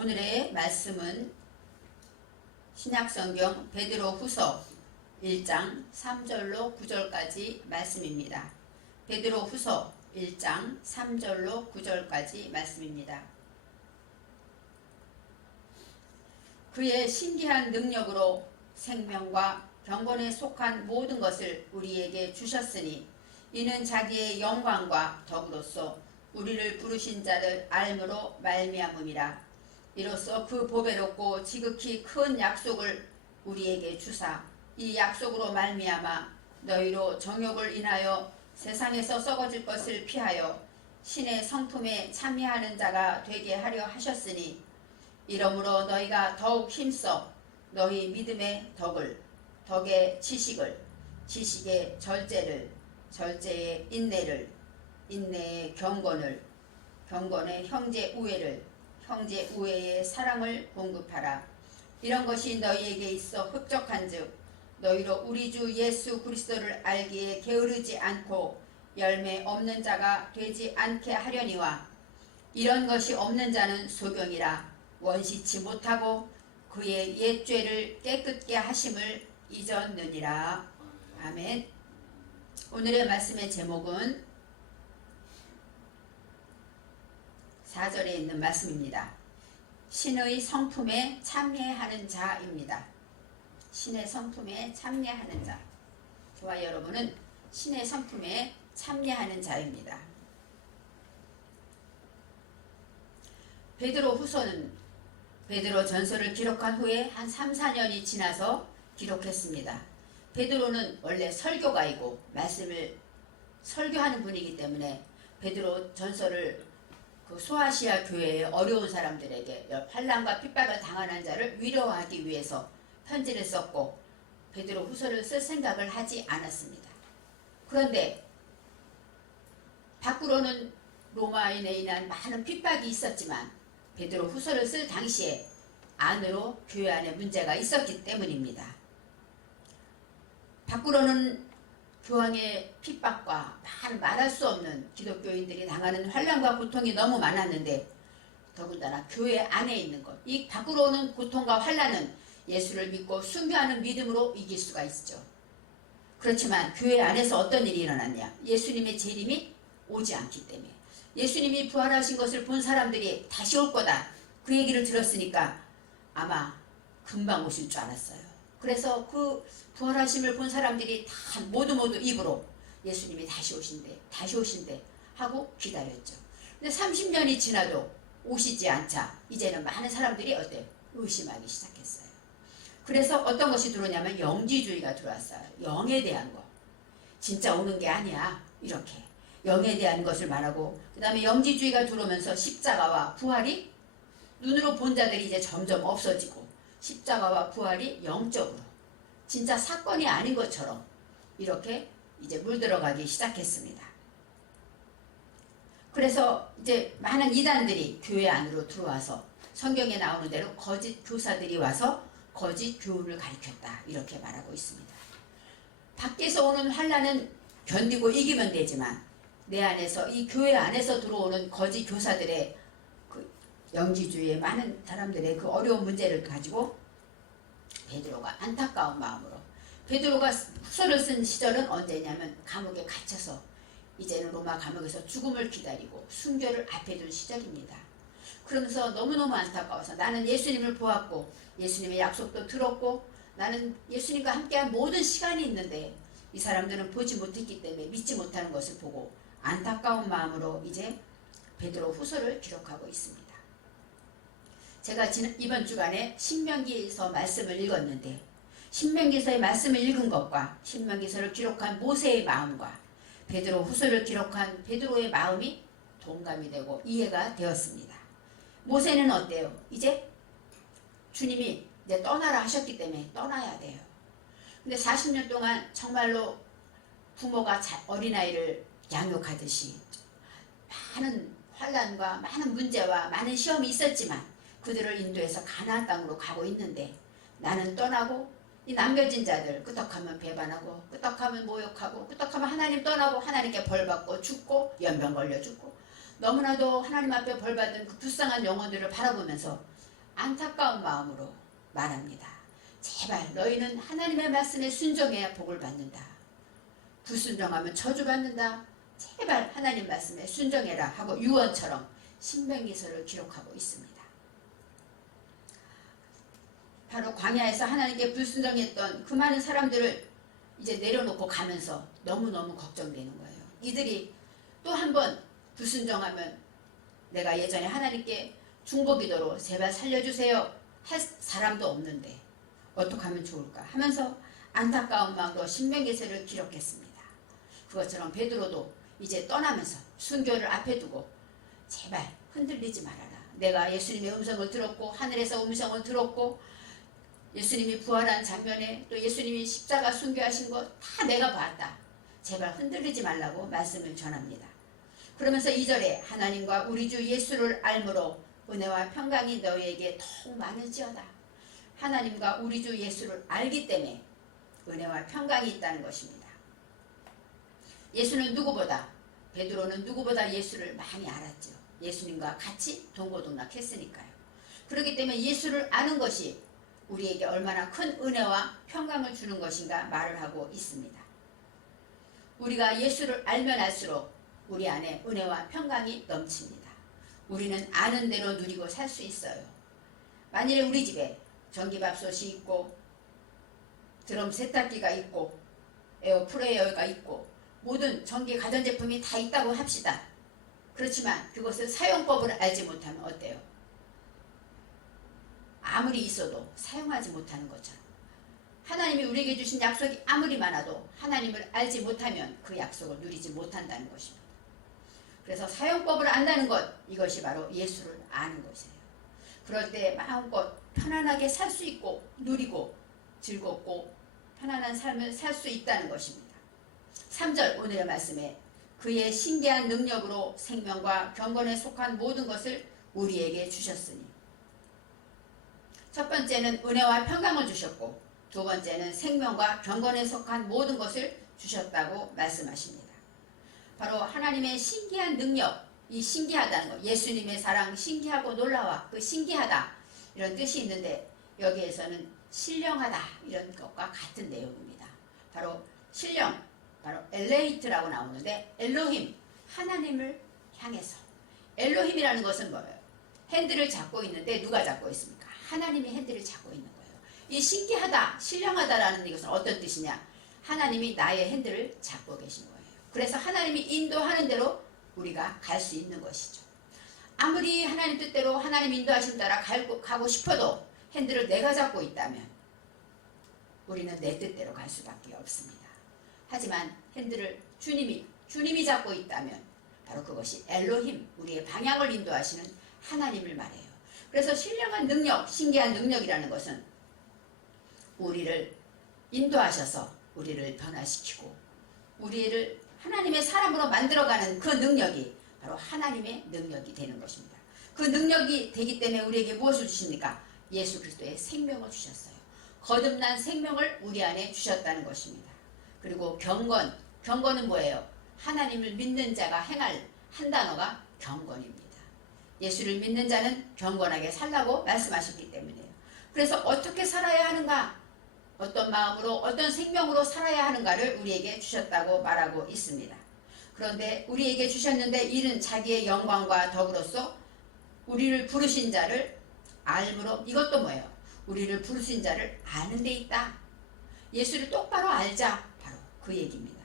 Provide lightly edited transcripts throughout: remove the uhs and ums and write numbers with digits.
오늘의 말씀은 신약성경 베드로후서 1장 3절로 9절까지 말씀입니다. 베드로후서 1장 3절로 9절까지 말씀입니다. 그의 신기한 능력으로 생명과 경건에 속한 모든 것을 우리에게 주셨으니 이는 자기의 영광과 덕으로서 우리를 부르신 자를 알므로 말미암음이라. 이로써 그 보배롭고 지극히 큰 약속을 우리에게 주사 이 약속으로 말미암아 너희로 정욕을 인하여 세상에서 썩어질 것을 피하여 신의 성품에 참여하는 자가 되게 하려 하셨으니 이러므로 너희가 더욱 힘써 너희 믿음의 덕을, 덕의 지식을, 지식의 절제를, 절제의 인내를, 인내의 경건을, 경건의 형제 우애를, 형제 우애의 사랑을 공급하라. 이런 것이 너희에게 있어 흡족한즉 너희로 우리 주 예수 그리스도를 알기에 게으르지 않고 열매 없는 자가 되지 않게 하려니와 이런 것이 없는 자는 소경이라 원시치 못하고 그의 옛 죄를 깨끗게 하심을 잊었느니라. 아멘. 오늘의 말씀의 제목은 4절에 있는 말씀입니다. 신의 성품에 참여하는 자입니다. 신의 성품에 참여하는 자. 저와 여러분은 신의 성품에 참여하는 자입니다. 베드로 후서는 베드로 전서를 기록한 후에 한 3, 4년이 지나서 기록했습니다. 베드로는 원래 설교가이고 말씀을 설교하는 분이기 때문에 베드로 전서를 그 소아시아 교회의 어려운 사람들에게 환난과 핍박을 당하는 자를 위로하기 위해서 편지를 썼고 베드로 후서를 쓸 생각을 하지 않았습니다. 그런데 밖으로는 로마인에 인한 많은 핍박이 있었지만 베드로 후서를 쓸 당시에 안으로 교회 안에 문제가 있었기 때문입니다. 밖으로는 교황의 핍박과 말할 수 없는 기독교인들이 당하는 환난과 고통이 너무 많았는데 더군다나 교회 안에 있는 것, 이 밖으로 오는 고통과 환난은 예수를 믿고 순교하는 믿음으로 이길 수가 있죠. 그렇지만 교회 안에서 어떤 일이 일어났냐? 예수님의 재림이 오지 않기 때문에 예수님이 부활하신 것을 본 사람들이 다시 올 거다 그 얘기를 들었으니까 아마 금방 오실 줄 알았어요. 그래서 그 부활하심을 본 사람들이 다 모두 입으로 예수님이 다시 오신대 하고 기다렸죠. 근데 30년이 지나도 오시지 않자 이제는 많은 사람들이 어때요? 의심하기 시작했어요. 그래서 어떤 것이 들어오냐면 영지주의가 들어왔어요. 영에 대한 거. 진짜 오는 게 아니야. 이렇게 영에 대한 것을 말하고 그 다음에 영지주의가 들어오면서 십자가와 부활이 눈으로 본 자들이 이제 점점 없어지고 십자가와 부활이 영적으로 진짜 사건이 아닌 것처럼 이렇게 이제 물들어가기 시작했습니다. 그래서 이제 많은 이단들이 교회 안으로 들어와서 성경에 나오는 대로 거짓 교사들이 와서 거짓 교훈을 가르쳤다 이렇게 말하고 있습니다. 밖에서 오는 환난은 견디고 이기면 되지만 내 안에서 이 교회 안에서 들어오는 거짓 교사들의 그 영지주의의 많은 사람들의 그 어려운 문제를 가지고 베드로가 안타까운 마음으로 베드로가 후서를 쓴 시절은 언제냐면 감옥에 갇혀서 이제는 로마 감옥에서 죽음을 기다리고 순교를 앞에 둔 시절입니다. 그러면서 너무너무 안타까워서 나는 예수님을 보았고 예수님의 약속도 들었고 나는 예수님과 함께한 모든 시간이 있는데 이 사람들은 보지 못했기 때문에 믿지 못하는 것을 보고 안타까운 마음으로 이제 베드로 후서를 기록하고 있습니다. 제가 이번 주간에 신명기서 말씀을 읽었는데 신명기서의 말씀을 읽은 것과 신명기서를 기록한 모세의 마음과 베드로 후서를 기록한 베드로의 마음이 동감이 되고 이해가 되었습니다. 모세는 어때요? 이제 주님이 이제 떠나라 하셨기 때문에 떠나야 돼요. 근데 40년 동안 정말로 부모가 어린아이를 양육하듯이 많은 환난과 많은 문제와 많은 시험이 있었지만 그들을 인도해서 가나안 땅으로 가고 있는데 나는 떠나고 이 남겨진 자들 끄떡하면 배반하고 끄떡하면 모욕하고 끄떡하면 하나님 떠나고 하나님께 벌받고 죽고 연병 걸려 죽고 너무나도 하나님 앞에 벌받은 그 불쌍한 영혼들을 바라보면서 안타까운 마음으로 말합니다. 제발 너희는 하나님의 말씀에 순종해야 복을 받는다. 불순종하면 저주받는다. 제발 하나님 말씀에 순종해라 하고 유언처럼 신명기서를 기록하고 있습니다. 바로 광야에서 하나님께 불순종했던 그 많은 사람들을 이제 내려놓고 가면서 너무너무 걱정되는 거예요. 이들이 또 한 번 불순종하면 내가 예전에 하나님께 중보기도로 제발 살려주세요 할 사람도 없는데 어떻게 하면 좋을까 하면서 안타까운 마음으로 신명기서를 기록했습니다. 그것처럼 베드로도 이제 떠나면서 순교를 앞에 두고 제발 흔들리지 말아라. 내가 예수님의 음성을 들었고 하늘에서 음성을 들었고 예수님이 부활한 장면에 또 예수님이 십자가 순교하신 거 다 내가 봤다. 제발 흔들리지 말라고 말씀을 전합니다. 그러면서 2절에 하나님과 우리 주 예수를 알므로 은혜와 평강이 너희에게 더욱 많을지어다. 하나님과 우리 주 예수를 알기 때문에 은혜와 평강이 있다는 것입니다. 예수는 누구보다 베드로는 누구보다 예수를 많이 알았죠. 예수님과 같이 동고동락했으니까요. 그렇기 때문에 예수를 아는 것이 우리에게 얼마나 큰 은혜와 평강을 주는 것인가 말을 하고 있습니다. 우리가 예수를 알면 알수록 우리 안에 은혜와 평강이 넘칩니다. 우리는 아는 대로 누리고 살 수 있어요. 만일에 우리 집에 전기밥솥이 있고 드럼 세탁기가 있고 에어프라이어가 있고 모든 전기 가전제품이 다 있다고 합시다. 그렇지만 그것을 사용법을 알지 못하면 어때요? 아무리 있어도 사용하지 못하는 것처럼 하나님이 우리에게 주신 약속이 아무리 많아도 하나님을 알지 못하면 그 약속을 누리지 못한다는 것입니다. 그래서 사용법을 안다는 것, 이것이 바로 예수를 아는 것이에요. 그럴 때 마음껏 편안하게 살 수 있고 누리고 즐겁고 편안한 삶을 살 수 있다는 것입니다. 3절 오늘의 말씀에 그의 신기한 능력으로 생명과 경건에 속한 모든 것을 우리에게 주셨으니, 첫 번째는 은혜와 평강을 주셨고 두 번째는 생명과 경건에 속한 모든 것을 주셨다고 말씀하십니다. 바로 하나님의 신기한 능력, 이 신기하다는 것, 예수님의 사랑 신기하고 놀라워 그 신기하다 이런 뜻이 있는데 여기에서는 신령하다 이런 것과 같은 내용입니다. 바로 신령, 바로 엘레이트라고 나오는데 엘로힘, 하나님을 향해서. 엘로힘이라는 것은 뭐예요? 핸들을 잡고 있는데 누가 잡고 있습니까? 하나님이 핸들을 잡고 있는 거예요. 이 신기하다, 신령하다라는 이것은 어떤 뜻이냐? 하나님이 나의 핸들을 잡고 계신 거예요. 그래서 하나님이 인도하는 대로 우리가 갈 수 있는 것이죠. 아무리 하나님 뜻대로 하나님 인도하신 따라 가고 싶어도 핸들을 내가 잡고 있다면 우리는 내 뜻대로 갈 수밖에 없습니다. 하지만 핸들을 주님이 잡고 있다면 바로 그것이 엘로힘, 우리의 방향을 인도하시는 하나님을 말해요. 그래서 신령한 능력, 신기한 능력이라는 것은 우리를 인도하셔서 우리를 변화시키고 우리를 하나님의 사람으로 만들어가는 그 능력이 바로 하나님의 능력이 되는 것입니다. 그 능력이 되기 때문에 우리에게 무엇을 주십니까? 예수 그리스도의 생명을 주셨어요. 거듭난 생명을 우리 안에 주셨다는 것입니다. 그리고 경건은 뭐예요? 하나님을 믿는 자가 행할 한 단어가 경건입니다. 예수를 믿는 자는 경건하게 살라고 말씀하셨기 때문이에요. 그래서 어떻게 살아야 하는가? 어떤 마음으로 어떤 생명으로 살아야 하는가를 우리에게 주셨다고 말하고 있습니다. 그런데 우리에게 주셨는데 이는 자기의 영광과 더불어서 우리를 부르신 자를 알므로, 이것도 뭐예요? 우리를 부르신 자를 아는 데 있다. 예수를 똑바로 알자. 바로 그 얘기입니다.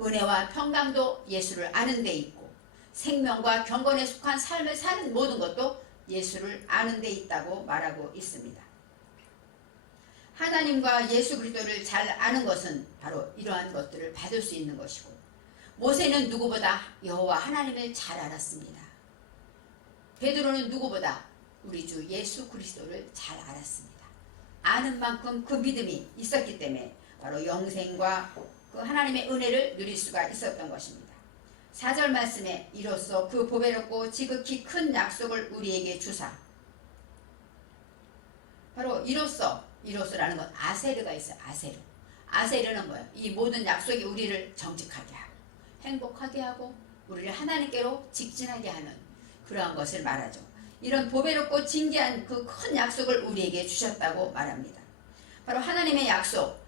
은혜와 평강도 예수를 아는 데 있고 생명과 경건에 속한 삶을 사는 모든 것도 예수를 아는 데 있다고 말하고 있습니다. 하나님과 예수 그리스도를 잘 아는 것은 바로 이러한 것들을 받을 수 있는 것이고, 모세는 누구보다 여호와 하나님을 잘 알았습니다. 베드로는 누구보다 우리 주 예수 그리스도를 잘 알았습니다. 아는 만큼 그 믿음이 있었기 때문에 바로 영생과 그 하나님의 은혜를 누릴 수가 있었던 것입니다. 4절 말씀에 이로써 그 보배롭고 지극히 큰 약속을 우리에게 주사, 바로 이로써라는 건 아세르가 있어요. 아세르는 뭐예요? 이 모든 약속이 우리를 정직하게 하고 행복하게 하고 우리를 하나님께로 직진하게 하는 그러한 것을 말하죠. 이런 보배롭고 진귀한 그 큰 약속을 우리에게 주셨다고 말합니다. 바로 하나님의 약속,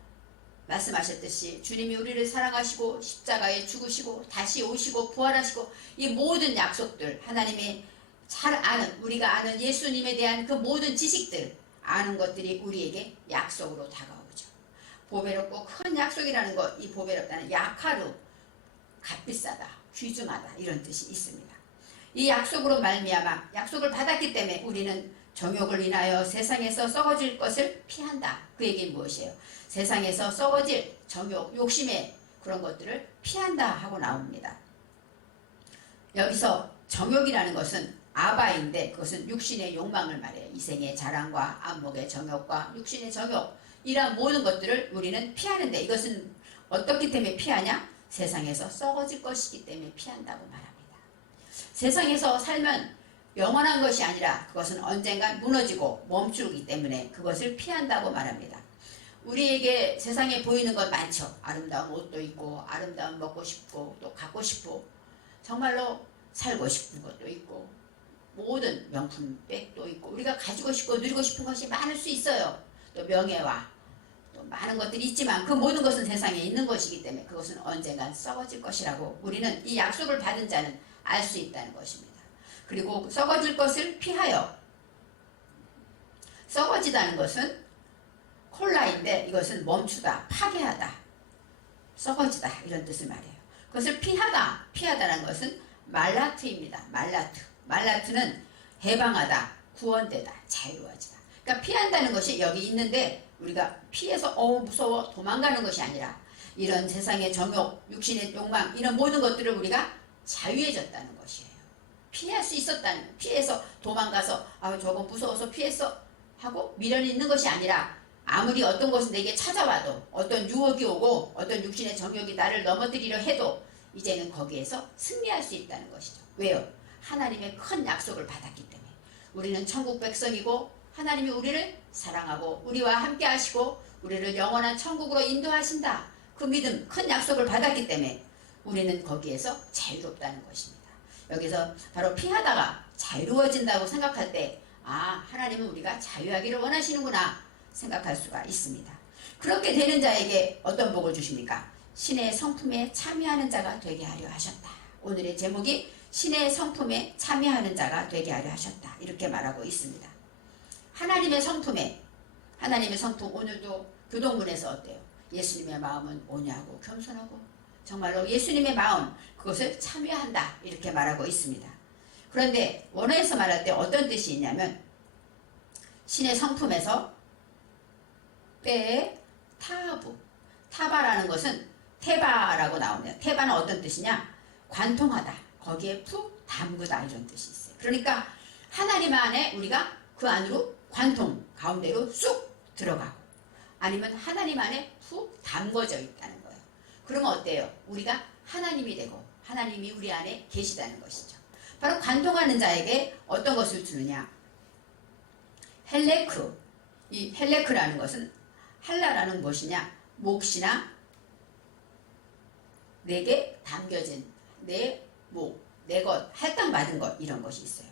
말씀하셨듯이 주님이 우리를 사랑하시고 십자가에 죽으시고 다시 오시고 부활하시고 이 모든 약속들, 하나님의 잘 아는, 우리가 아는 예수님에 대한 그 모든 지식들, 아는 것들이 우리에게 약속으로 다가오죠. 보배롭고 큰 약속이라는 것, 이 보배롭다는 약하루, 값비싸다, 귀중하다 이런 뜻이 있습니다. 이 약속으로 말미암아 약속을 받았기 때문에 우리는 정욕을 인하여 세상에서 썩어질 것을 피한다. 그 얘기는 무엇이에요? 세상에서 썩어질 정욕, 욕심의 그런 것들을 피한다 하고 나옵니다. 여기서 정욕이라는 것은 아바인데 그것은 육신의 욕망을 말해요. 이생의 자랑과 안목의 정욕과 육신의 정욕, 이러한 모든 것들을 우리는 피하는데, 이것은 어떻기 때문에 피하냐? 세상에서 썩어질 것이기 때문에 피한다고 말합니다. 세상에서 살면 영원한 것이 아니라 그것은 언젠간 무너지고 멈추기 때문에 그것을 피한다고 말합니다. 우리에게 세상에 보이는 것 많죠. 아름다운 옷도 있고 아름다운 먹고 싶고 또 갖고 싶고 정말로 살고 싶은 것도 있고 모든 명품 백도 있고 우리가 가지고 싶고 누리고 싶은 것이 많을 수 있어요. 또 명예와 또 많은 것들이 있지만 그 모든 것은 세상에 있는 것이기 때문에 그것은 언젠간 썩어질 것이라고 우리는 이 약속을 받은 자는 알 수 있다는 것입니다. 그리고 썩어질 것을 피하여, 썩어지다는 것은 콜라인데 이것은 멈추다, 파괴하다, 썩어지다 이런 뜻을 말해요. 그것을 피하다, 피하다라는 것은 말라트입니다. 말라트는 해방하다, 구원되다, 자유로워지다. 그러니까 피한다는 것이 여기 있는데 우리가 피해서 무서워 도망가는 것이 아니라 이런 세상의 정욕, 육신의 욕망 이런 모든 것들을 우리가 자유해졌다는 것이에요. 피할 수 있었다는, 피해서 도망가서 저거 무서워서 피했어 하고 미련이 있는 것이 아니라 아무리 어떤 것이 내게 찾아와도 어떤 유혹이 오고 어떤 육신의 정욕이 나를 넘어뜨리려 해도 이제는 거기에서 승리할 수 있다는 것이죠. 왜요? 하나님의 큰 약속을 받았기 때문에. 우리는 천국 백성이고 하나님이 우리를 사랑하고 우리와 함께 하시고 우리를 영원한 천국으로 인도하신다. 그 믿음, 큰 약속을 받았기 때문에 우리는 거기에서 자유롭다는 것입니다. 여기서 바로 피하다가 자유로워진다고 생각할 때 하나님은 우리가 자유하기를 원하시는구나 생각할 수가 있습니다. 그렇게 되는 자에게 어떤 복을 주십니까? 신의 성품에 참여하는 자가 되게 하려 하셨다. 오늘의 제목이 신의 성품에 참여하는 자가 되게 하려 하셨다. 이렇게 말하고 있습니다. 하나님의 성품, 오늘도 교동문에서 어때요? 예수님의 마음은 온유하고 겸손하고 정말로 예수님의 마음, 그것을 참여한다 이렇게 말하고 있습니다. 그런데 원어에서 말할 때 어떤 뜻이 있냐면 신의 성품에서 타바라는 것은 테바라고 나옵니다. 테바는 어떤 뜻이냐? 관통하다, 거기에 푹 담그다 이런 뜻이 있어요. 그러니까 하나님 안에 우리가 그 안으로 관통, 가운데로 쑥 들어가고 아니면 하나님 안에 푹 담궈져 있다는 거예요. 그러면 어때요? 우리가 하나님이 되고 하나님이 우리 안에 계시다는 것이죠. 바로 관통하는 자에게 어떤 것을 주느냐? 헬레크. 이 헬레크라는 것은 할라라는 무엇이냐? 몫이나 내게 담겨진 내 목, 내 것, 할당받은 것 이런 것이 있어요.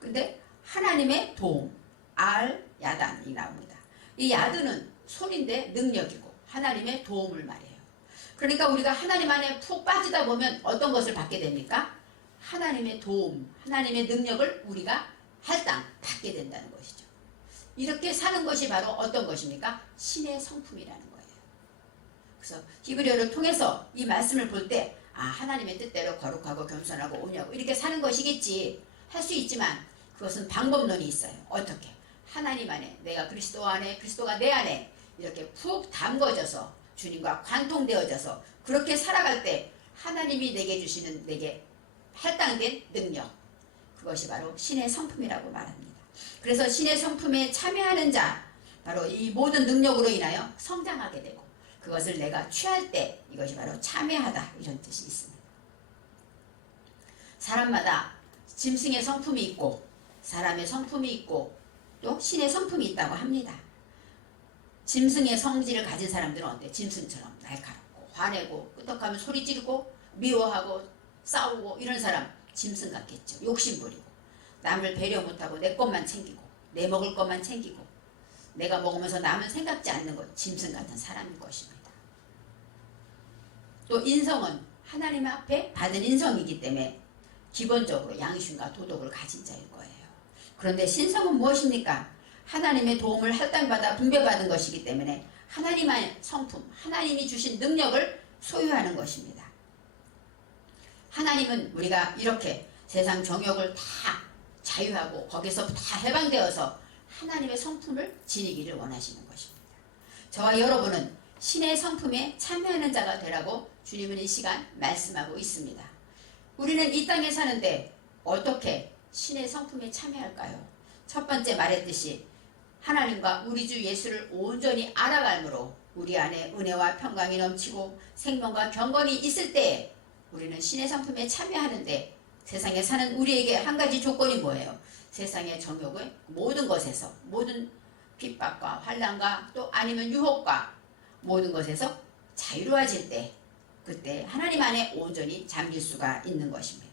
근데 하나님의 도움, 야단이 나옵니다. 이 야드는 손인데 능력이고 하나님의 도움을 말해요. 그러니까 우리가 하나님 안에 푹 빠지다 보면 어떤 것을 받게 됩니까? 하나님의 도움, 하나님의 능력을 우리가 할당 받게 된다는 것이죠. 이렇게 사는 것이 바로 어떤 것입니까? 신의 성품이라는 거예요. 그래서 히브리어를 통해서 이 말씀을 볼 때 하나님의 뜻대로 거룩하고 겸손하고 온유하고 이렇게 사는 것이겠지 할 수 있지만 그것은 방법론이 있어요. 어떻게? 하나님 안에, 내가 그리스도 안에, 그리스도가 내 안에 이렇게 푹 담궈져서 주님과 관통되어져서 그렇게 살아갈 때 하나님이 내게 주시는, 내게 할당된 능력, 그것이 바로 신의 성품이라고 말합니다. 그래서 신의 성품에 참여하는 자, 바로 이 모든 능력으로 인하여 성장하게 되고 그것을 내가 취할 때 이것이 바로 참여하다 이런 뜻이 있습니다. 사람마다 짐승의 성품이 있고 사람의 성품이 있고 또 신의 성품이 있다고 합니다. 짐승의 성질을 가진 사람들은 어때? 짐승처럼 날카롭고 화내고 끄떡하면 소리 지르고 미워하고 싸우고 이런 사람 짐승 같겠죠. 욕심 부리고 남을 배려 못하고 내 것만 챙기고 내 먹을 것만 챙기고 내가 먹으면서 남은 생각지 않는 것, 짐승 같은 사람일 것입니다. 또 인성은 하나님 앞에 받은 인성이기 때문에 기본적으로 양심과 도덕을 가진 자일 거예요. 그런데 신성은 무엇입니까? 하나님의 도움을 할당받아 분배받은 것이기 때문에 하나님의 성품, 하나님이 주신 능력을 소유하는 것입니다. 하나님은 우리가 이렇게 세상 정욕을 다 자유하고 거기서 다 해방되어서 하나님의 성품을 지니기를 원하시는 것입니다. 저와 여러분은 신의 성품에 참여하는 자가 되라고 주님은 이 시간 말씀하고 있습니다. 우리는 이 땅에 사는데 어떻게 신의 성품에 참여할까요? 첫 번째 말했듯이 하나님과 우리 주 예수를 온전히 알아갈므로 우리 안에 은혜와 평강이 넘치고 생명과 경건이 있을 때에 우리는 신의 성품에 참여하는데 세상에 사는 우리에게 한 가지 조건이 뭐예요? 세상의 정욕의 모든 것에서 모든 핍박과 환난과 또 아니면 유혹과 모든 것에서 자유로워질 때 그때 하나님 안에 온전히 잠길 수가 있는 것입니다.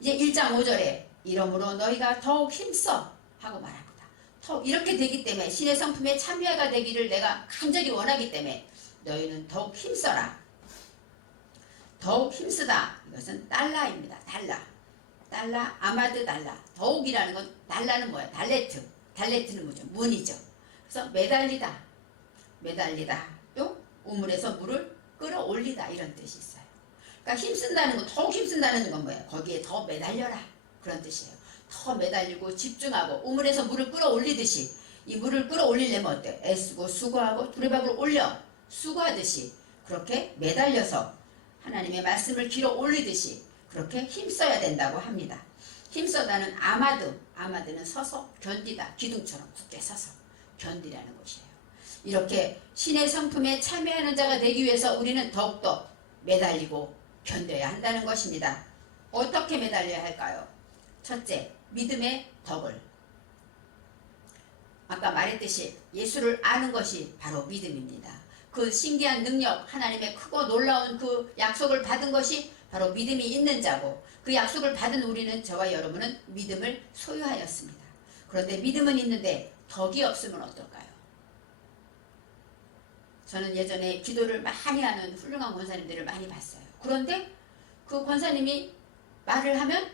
이제 1장 5절에 이러므로 너희가 더욱 힘써 하고 말합니다. 더욱 이렇게 되기 때문에 신의 성품에 참여가 되기를 내가 간절히 원하기 때문에 너희는 더욱 힘써라. 더욱 힘쓰다. 이것은 달라입니다. 달라, 아마드 달라. 더욱이라는 건 달라는 뭐야? 달레트. 달레트는 뭐죠? 문이죠. 그래서 매달리다. 또 우물에서 물을 끌어올리다 이런 뜻이 있어요. 그러니까 힘쓴다는 거, 더욱 힘쓴다는 건 뭐예요? 거기에 더 매달려라. 그런 뜻이에요. 더 매달리고 집중하고 우물에서 물을 끌어올리듯이 이 물을 끌어올리려면 어때요? 애쓰고 수고하고 두레박을 올려 수고하듯이 그렇게 매달려서 하나님의 말씀을 길어 올리듯이 그렇게 힘써야 된다고 합니다. 힘써다는 아마드는 서서 견디다. 기둥처럼 굳게 서서 견디라는 것이에요. 이렇게 신의 성품에 참여하는 자가 되기 위해서 우리는 더욱더 매달리고 견뎌야 한다는 것입니다. 어떻게 매달려야 할까요? 첫째, 믿음의 덕을. 아까 말했듯이 예수를 아는 것이 바로 믿음입니다. 그 신기한 능력, 하나님의 크고 놀라운 그 약속을 받은 것이 바로 믿음이 있는 자고 그 약속을 받은 우리는 저와 여러분은 믿음을 소유하였습니다. 그런데 믿음은 있는데 덕이 없으면 어떨까요? 저는 예전에 기도를 많이 하는 훌륭한 권사님들을 많이 봤어요. 그런데 그 권사님이 말을 하면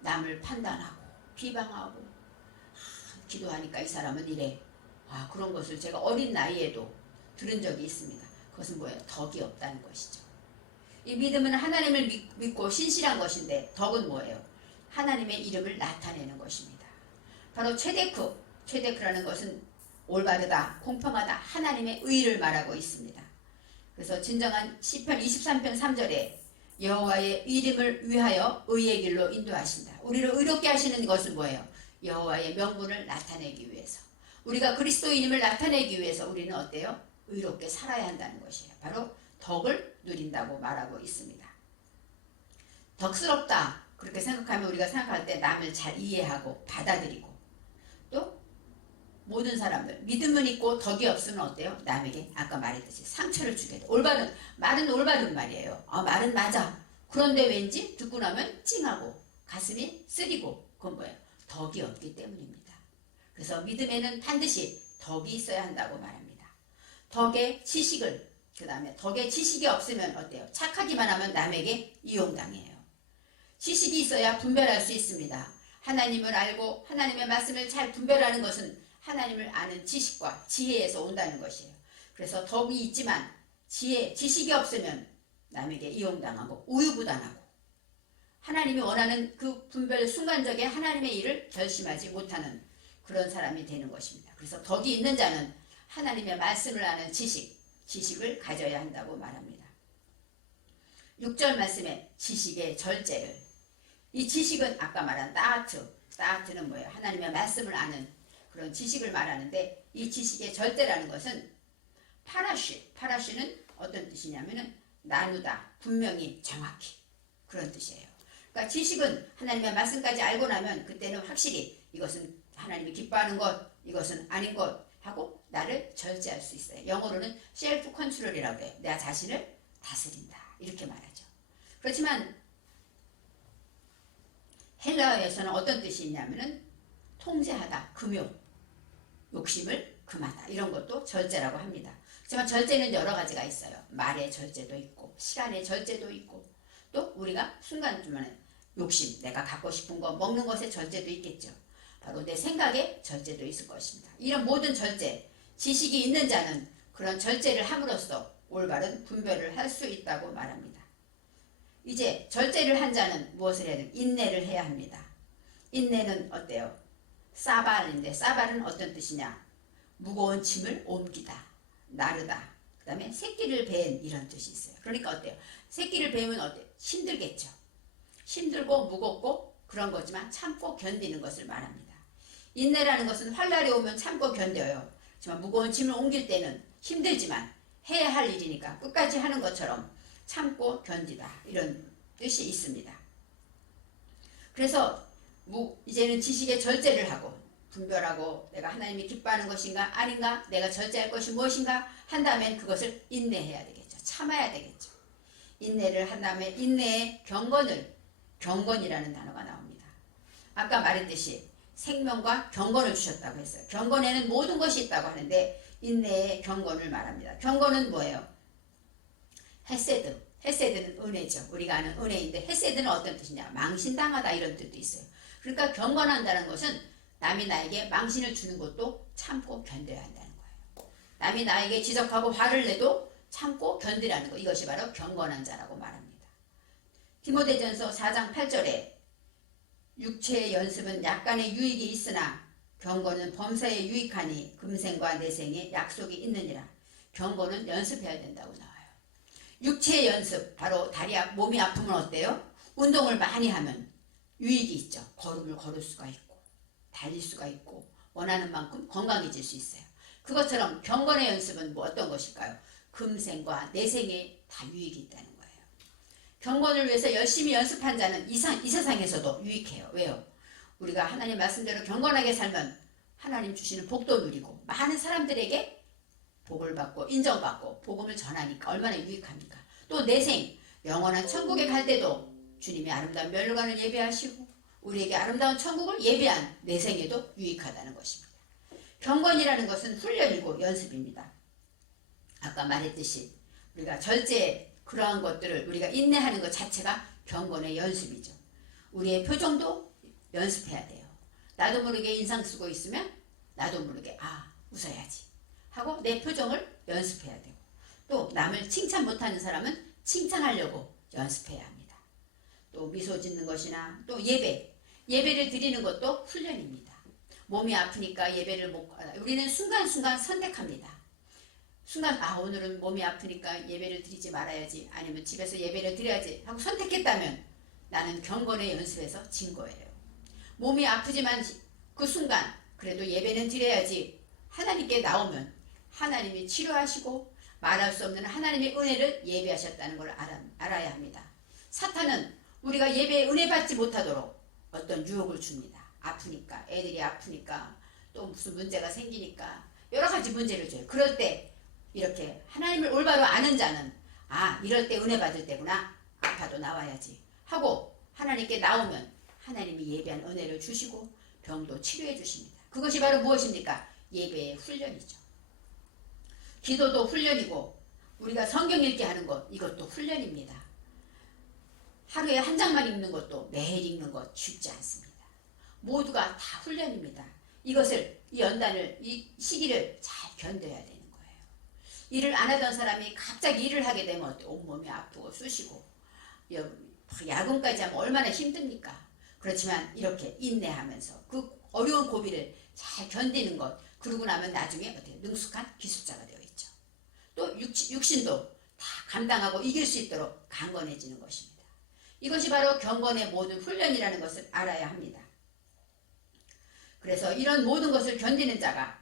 남을 판단하고 비방하고 기도하니까 이 사람은 이래. 그런 것을 제가 어린 나이에도 들은 적이 있습니다. 그것은 뭐예요? 덕이 없다는 것이죠. 이 믿음은 하나님을 믿고 신실한 것인데 덕은 뭐예요? 하나님의 이름을 나타내는 것입니다. 바로 최데크라는 것은 올바르다, 공평하다, 하나님의 의를 말하고 있습니다. 그래서 진정한 시편 23편 3절에 여호와의 이름을 위하여 의의 길로 인도하신다. 우리를 의롭게 하시는 것은 뭐예요? 여호와의 명분을 나타내기 위해서. 우리가 그리스도인임을 나타내기 위해서 우리는 어때요? 의롭게 살아야 한다는 것이에요. 바로 덕을 누린다고 말하고 있습니다. 덕스럽다. 그렇게 생각하면 우리가 생각할 때 남을 잘 이해하고 받아들이고 또 모든 사람들 믿음은 있고 덕이 없으면 어때요? 남에게 아까 말했듯이 상처를 주게 돼. 말은 올바른 말이에요. 말은 맞아. 그런데 왠지 듣고 나면 찡하고 가슴이 쓰리고 그건 뭐예요? 덕이 없기 때문입니다. 그래서 믿음에는 반드시 덕이 있어야 한다고 말합니다. 덕의 지식을 그 다음에 덕의 지식이 없으면 어때요? 착하기만 하면 남에게 이용당해요. 지식이 있어야 분별할 수 있습니다. 하나님을 알고 하나님의 말씀을 잘 분별하는 것은 하나님을 아는 지식과 지혜에서 온다는 것이에요. 그래서 덕이 있지만 지식이 없으면 남에게 이용당하고 우유부단하고 하나님이 원하는 그 분별 순간적에 하나님의 일을 결심하지 못하는 그런 사람이 되는 것입니다. 그래서 덕이 있는 자는 하나님의 말씀을 아는 지식을 가져야 한다고 말합니다. 6절 말씀에 지식의 절제를. 이 지식은 아까 말한 따하트는 뭐예요? 하나님의 말씀을 아는 그런 지식을 말하는데 이 지식의 절제라는 것은 파라쉬는 어떤 뜻이냐면은 나누다, 분명히, 정확히 그런 뜻이에요. 그러니까 지식은 하나님의 말씀까지 알고 나면 그때는 확실히 이것은 하나님이 기뻐하는 것, 이것은 아닌 것 하고 나를 절제할 수 있어요. 영어로는 셀프 컨트롤이라고 해요. 내 자신을 다스린다 이렇게 말하죠. 그렇지만 헬라어에서는 어떤 뜻이 있냐면은 통제하다, 금요, 욕심을 금하다 이런 것도 절제라고 합니다. 하지만 절제는 여러 가지가 있어요. 말의 절제도 있고 시간의 절제도 있고 또 우리가 순간순간에 욕심, 내가 갖고 싶은 거 먹는 것의 절제도 있겠죠. 바로 내 생각의 절제도 있을 것입니다. 이런 모든 절제, 지식이 있는 자는 그런 절제를 함으로써 올바른 분별을 할 수 있다고 말합니다. 이제 절제를 한 자는 무엇을 해야 돼요? 인내를 해야 합니다. 인내는 어때요? 사발인데 사발은 어떤 뜻이냐? 무거운 짐을 옮기다, 나르다, 그 다음에 새끼를 벤 이런 뜻이 있어요. 그러니까 어때요? 새끼를 베면 어때요? 힘들겠죠. 힘들고 무겁고 그런 거지만 참고 견디는 것을 말합니다. 인내라는 것은 환란이 오면 참고 견뎌요. 하지만 무거운 짐을 옮길 때는 힘들지만 해야 할 일이니까 끝까지 하는 것처럼 참고 견디다 이런 뜻이 있습니다. 그래서 이제는 지식의 절제를 하고 분별하고 내가 하나님이 기뻐하는 것인가 아닌가 내가 절제할 것이 무엇인가 한다면 그것을 인내해야 되겠죠. 참아야 되겠죠. 인내를 한 다음에 인내의 경건이라는 단어가 나옵니다. 아까 말했듯이 생명과 경건을 주셨다고 했어요. 경건에는 모든 것이 있다고 하는데 인내의 경건을 말합니다. 경건은 뭐예요? 헤세드. 헤세드는 은혜죠. 우리가 아는 은혜인데 헤세드는 어떤 뜻이냐? 망신당하다 이런 뜻도 있어요. 그러니까 경건한다는 것은 남이 나에게 망신을 주는 것도 참고 견뎌야 한다는 거예요. 남이 나에게 지적하고 화를 내도 참고 견디라는 것. 이것이 바로 경건한 자라고 말합니다. 디모데전서 4장 8절에 육체의 연습은 약간의 유익이 있으나 경건은 범사에 유익하니 금생과 내생에 약속이 있느니라. 경건은 연습해야 된다고 나와요. 육체의 연습, 바로 몸이 아프면 어때요? 운동을 많이 하면 유익이 있죠. 걸음을 걸을 수가 있고 달릴 수가 있고 원하는 만큼 건강해질 수 있어요. 그것처럼 경건의 연습은 뭐 어떤 것일까요? 금생과 내생에 다 유익이 있다는 거예요. 경건을 위해서 열심히 연습한 자는 이 세상에서도 유익해요. 왜요? 우리가 하나님 말씀대로 경건하게 살면 하나님 주시는 복도 누리고 많은 사람들에게 복을 받고 인정받고 복음을 전하니까 얼마나 유익합니까? 또 내생, 영원한 천국에 갈 때도 주님이 아름다운 멸관을 예비하시고 우리에게 아름다운 천국을 예비한 내생에도 유익하다는 것입니다. 경건이라는 것은 훈련이고 연습입니다. 아까 말했듯이 우리가 절제 그러한 것들을 우리가 인내하는 것 자체가 경건의 연습이죠. 우리의 표정도 연습해야 돼요. 나도 모르게 인상 쓰고 있으면 나도 모르게 웃어야지 하고 내 표정을 연습해야 되고 또 남을 칭찬 못하는 사람은 칭찬하려고 연습해야 합니다. 또 미소 짓는 것이나 또 예배를 드리는 것도 훈련입니다. 몸이 아프니까 예배를 못 우리는 순간순간 선택합니다. 오늘은 몸이 아프니까 예배를 드리지 말아야지 아니면 집에서 예배를 드려야지 하고 선택했다면 나는 경건의 연습에서 진 거예요. 몸이 아프지만 그 순간 그래도 예배는 드려야지 하나님께 나오면 하나님이 치료하시고 말할 수 없는 하나님의 은혜를 예배하셨다는 걸 알아야 합니다. 사탄은 우리가 예배에 은혜 받지 못하도록 어떤 유혹을 줍니다. 아프니까 애들이 아프니까 또 무슨 문제가 생기니까 여러 가지 문제를 줘요. 그럴 때 이렇게 하나님을 올바로 아는 자는 이럴 때 은혜 받을 때구나 아파도 나와야지 하고 하나님께 나오면 하나님이 예배한 은혜를 주시고 병도 치료해 주십니다. 그것이 바로 무엇입니까? 예배의 훈련이죠. 기도도 훈련이고 우리가 성경 읽기 하는 것 이것도 훈련입니다. 하루에 한 장만 읽는 것도 매일 읽는 것 쉽지 않습니다. 모두가 다 훈련입니다. 이 연단을 이 시기를 잘 견뎌야 되는 거예요. 일을 안 하던 사람이 갑자기 일을 하게 되면 온몸이 아프고 쑤시고 야근까지 하면 얼마나 힘듭니까? 그렇지만 이렇게 인내하면서 그 어려운 고비를 잘 견디는 것 그러고 나면 나중에 능숙한 기술자가 되어 있죠. 또 육신도 다 감당하고 이길 수 있도록 강건해지는 것입니다. 이것이 바로 경건의 모든 훈련이라는 것을 알아야 합니다. 그래서 이런 모든 것을 견디는 자가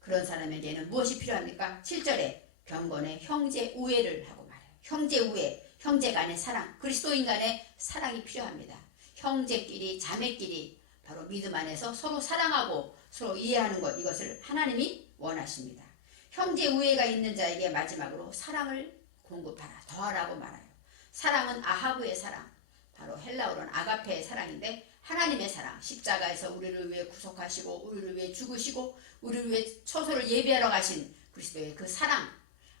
그런 사람에게는 무엇이 필요합니까? 7절에 경건의 형제 우애를 하고 말해요. 형제 우애, 형제 간의 사랑, 그리스도인 간의 사랑이 필요합니다. 형제끼리 자매끼리 바로 믿음 안에서 서로 사랑하고 서로 이해하는 것 이것을 하나님이 원하십니다. 형제 우애가 있는 자에게 마지막으로 사랑을 공급하라 더하라고 말해요. 사랑은 아하브의 사랑 바로 헬라어로는 아가페의 사랑인데 하나님의 사랑, 십자가에서 우리를 위해 구속하시고 우리를 위해 죽으시고 우리를 위해 처소를 예비하러 가신 그리스도의 그 사랑,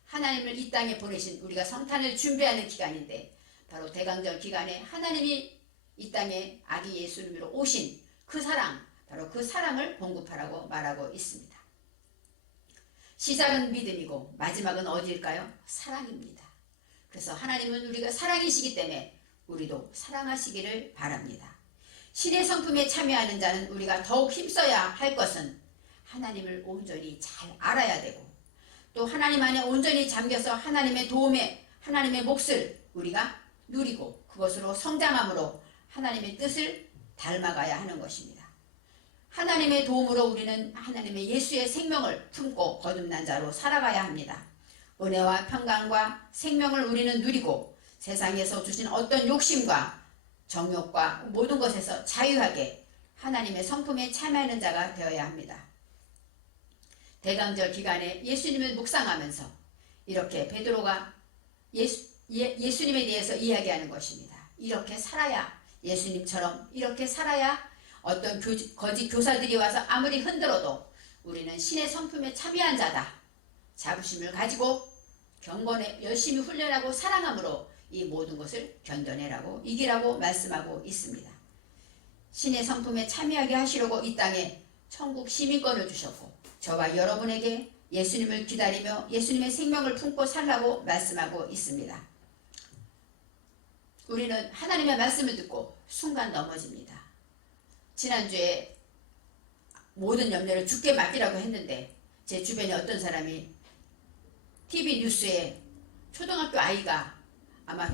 하나님을 이 땅에 보내신 우리가 성탄을 준비하는 기간인데 바로 대강절 기간에 하나님이 이 땅에 아기 예수님으로 오신 그 사랑, 바로 그 사랑을 공급하라고 말하고 있습니다. 시작은 믿음이고 마지막은 어디일까요? 사랑입니다. 그래서 하나님은 우리가 사랑이시기 때문에 우리도 사랑하시기를 바랍니다. 신의 성품에 참여하는 자는 우리가 더욱 힘써야 할 것은 하나님을 온전히 잘 알아야 되고 또 하나님 안에 온전히 잠겨서 하나님의 도움에 하나님의 몫을 우리가 누리고 그것으로 성장함으로 하나님의 뜻을 닮아가야 하는 것입니다. 하나님의 도움으로 우리는 하나님의 예수의 생명을 품고 거듭난 자로 살아가야 합니다. 은혜와 평강과 생명을 우리는 누리고 세상에서 주신 어떤 욕심과 정욕과 모든 것에서 자유하게 하나님의 성품에 참여하는 자가 되어야 합니다. 대강절 기간에 예수님을 묵상하면서 이렇게 베드로가 예수님에 대해서 이야기하는 것입니다. 이렇게 살아야 예수님처럼 이렇게 살아야 어떤 거짓 교사들이 와서 아무리 흔들어도 우리는 신의 성품에 참여한 자다. 자부심을 가지고 경건에 열심히 훈련하고 사랑함으로 이 모든 것을 견뎌내라고 이기라고 말씀하고 있습니다. 신의 성품에 참여하게 하시려고 이 땅에 천국 시민권을 주셨고 저와 여러분에게 예수님을 기다리며 예수님의 생명을 품고 살라고 말씀하고 있습니다. 우리는 하나님의 말씀을 듣고 순간 넘어집니다. 지난주에 모든 염려를 주께 맡기라고 했는데 제 주변에 어떤 사람이 TV 뉴스에 초등학교 아이가 아마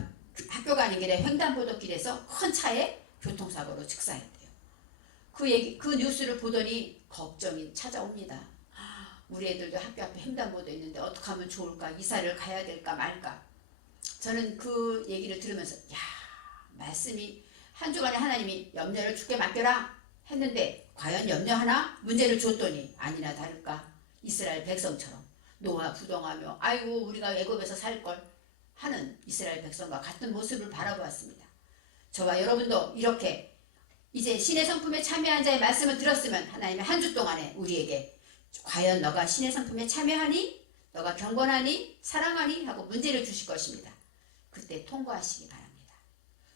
학교 가는 길에 횡단보도길에서 큰 차에 교통사고로 즉사했대요. 그 뉴스를 보더니 걱정이 찾아옵니다. 우리 애들도 학교 앞에 횡단보도 있는데 어떻게 하면 좋을까? 이사를 가야 될까 말까? 저는 그 얘기를 들으면서 말씀이 한 주간에 하나님이 염려를 주께 맡겨라 했는데 과연 염려하나? 문제를 줬더니 아니나 다를까 이스라엘 백성처럼 노하부동하며 아이고 우리가 애굽에서 살걸 하는 이스라엘 백성과 같은 모습을 바라보았습니다. 저와 여러분도 이렇게 이제 신의 성품에 참여한 자의 말씀을 들었으면 하나님의 한 주 동안에 우리에게 과연 너가 신의 성품에 참여하니? 너가 경건하니? 사랑하니? 하고 문제를 주실 것입니다. 그때 통과하시기 바랍니다.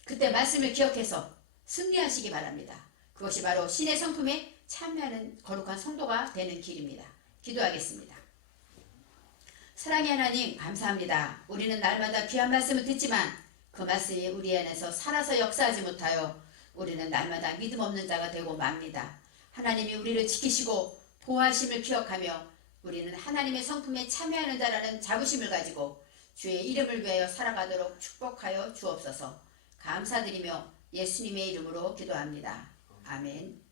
그때 말씀을 기억해서 승리하시기 바랍니다. 그것이 바로 신의 성품에 참여하는 거룩한 성도가 되는 길입니다. 기도하겠습니다. 사랑의 하나님 감사합니다. 우리는 날마다 귀한 말씀을 듣지만 그 말씀이 우리 안에서 살아서 역사하지 못하여 우리는 날마다 믿음 없는 자가 되고 맙니다. 하나님이 우리를 지키시고 보호하심을 기억하며 우리는 하나님의 성품에 참여하는 자라는 자부심을 가지고 주의 이름을 위하여 살아가도록 축복하여 주옵소서. 감사드리며 예수님의 이름으로 기도합니다. 아멘.